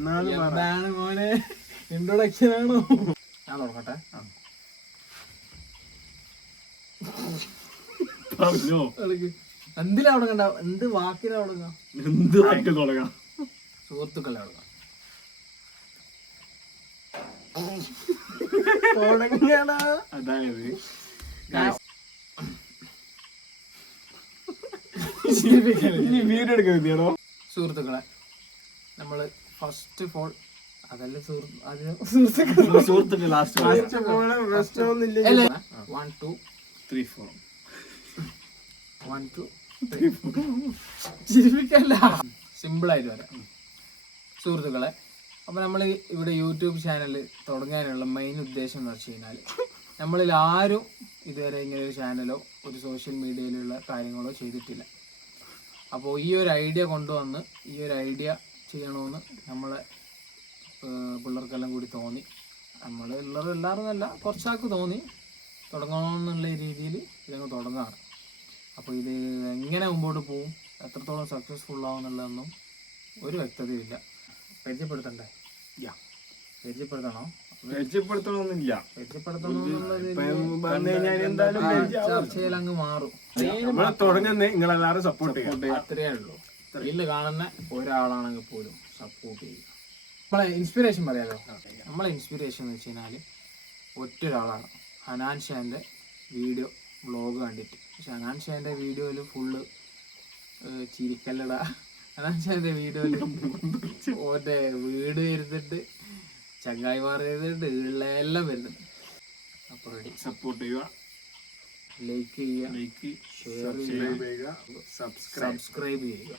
എന്താണ് മോനെ ഇൻട്രൊഡക്ഷൻ ആണോ? ഞാൻ തുടങ്ങട്ടെ. എന്തിലാ തുടങ്ങണ്ട? എന്ത് വാക്കിലാ തുടങ്ങാം? എന്ത് വാക്കിൽ തുടങ്ങാം? സുഹൃത്തുക്കളെ തുടങ്ങാം. അതായത് വീഡിയോ എടുക്കുന്നോ? സുഹൃത്തുക്കളെ, നമ്മള് ഫസ്റ്റ് ഓഫ് ഓൾ അതല്ല സുഹൃത്തുക്കൾ ലാസ്റ്റ് 1 2 3 4 1 2 ചിരിപ്പിക്കല്ല, സിമ്പിൾ ആയിട്ട് വരാം. സുഹൃത്തുക്കളെ, അപ്പോൾ നമ്മൾ ഇവിടെ യൂട്യൂബ് ചാനൽ തുടങ്ങാനുള്ള മെയിൻ ഉദ്ദേശം എന്ന് വെച്ച് കഴിഞ്ഞാൽ, നമ്മളിൽ ആരും ഇതുവരെ ഇങ്ങനെ ഒരു ചാനലോ ഒരു സോഷ്യൽ മീഡിയയിലുള്ള കാര്യങ്ങളോ ചെയ്തിട്ടില്ല. അപ്പോൾ ഈ ഒരു ഐഡിയ കൊണ്ടുവന്ന് ഈ ഒരു ഐഡിയ ചെയ്യണമെന്ന് നമ്മളെ പിള്ളേർക്കെല്ലാം കൂടി തോന്നി. നമ്മൾ എല്ലാവരും അല്ല, കുറച്ചാൾക്ക് തോന്നി തുടങ്ങണമെന്നുള്ള രീതിയിൽ ഇതങ്ങ് തുടങ്ങുകയാണ്. അപ്പോൾ ഇത് എങ്ങനെ മുമ്പോട്ട് പോകും, എത്രത്തോളം സക്സസ്ഫുൾ ആവുമെന്നുള്ളതൊന്നും ഒരു വ്യക്തതയില്ല. പരിചയപ്പെടുത്തണ്ടേ? പരിചയപ്പെടുത്തണോ? പരിചയപ്പെടുത്തണമെന്നില്ല. ചർച്ചയിൽ അങ്ങ് മാറും. തുടങ്ങുന്നേ നിങ്ങളെല്ലാവരും സപ്പോർട്ട് ചെയ്യാം. അത്രയേ ഉള്ളൂ. ഇതിൽ കാണുന്ന ഒരാളാണെങ്കിൽ പോലും സപ്പോർട്ട് ചെയ്യുക. നമ്മളെ ഇൻസ്പിറേഷൻ പറയാലോ. നമ്മളെ ഇൻസ്പിറേഷൻ എന്ന് വെച്ച് കഴിഞ്ഞാൽ ഒറ്റൊരാളാണ്, ഹനാൻ ഷാൻ്റെ വീഡിയോ വ്ളോഗ് കണ്ടിട്ട്. പക്ഷെ ഹനാൻ ഷാൻ്റെ വീഡിയോയിൽ ഫുള്ള് ചിരിക്കല്ലട. ഹനാൻ ഷാൻ്റെ വീഡിയോയിൽ ഓൻ്റെ വീട് വരുന്നുണ്ട്, ചങ്ങായിമാർ വരുന്നുണ്ട്, എല്ലാം വരുന്നുണ്ട്. അപ്പോൾ റെഡി. സപ്പോർട്ട് ചെയ്യുക, ലൈക്ക് ചെയ്യുക, ലൈക്ക് ഷെയർ ചെയ്യുക, സബ്സ്ക്രൈബ് ചെയ്യുക.